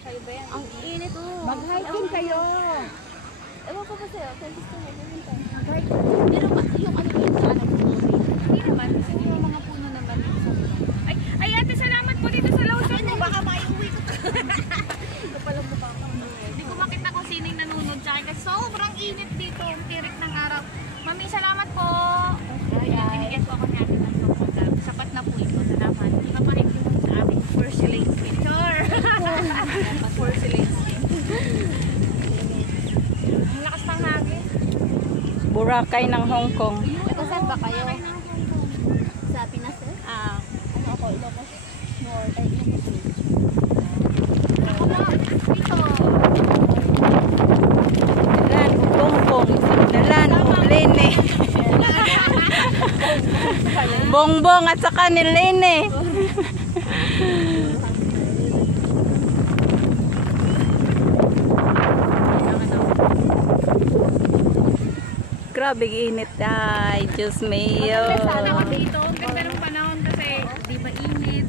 Ang init oh. Mag-hiking kayo. Ewan ko ba sa'yo, kung gusto mo, pumunta. Mag-hiking. Pero ba, yung ano yun sa anak mo? Hindi naman, kasi yung mga puno naman dito sa Ay, ay ate, salamat po dito sa Lawson. baka maiuwi ko to. Ito pala mukha ko. Hindi ko makita kung sino yung nanonood sa akin kasi sobrang init dito, ang tirik ng araw. Mami, salamat po. Ayan, binigyan ko ako ni ate ng sopa. Sapat na po ito na naman. Ipapahingi mo sa ating porcelain skin. Sure! Porcelain skin. Ang lakas ng hangin. Boracay ng Hong Kong. Ito saan ba kayo? Sa Pinas eh? Ano ako, Ilocos North, ay Ilocos City. Ako na, dito. Dalan, bongbong. Dalan, Lene. Bongbong at saka ni Lene. Grabe init ay, Diyos mio. Sana ako dito. Ang ganda ng panahon kasi di ba init.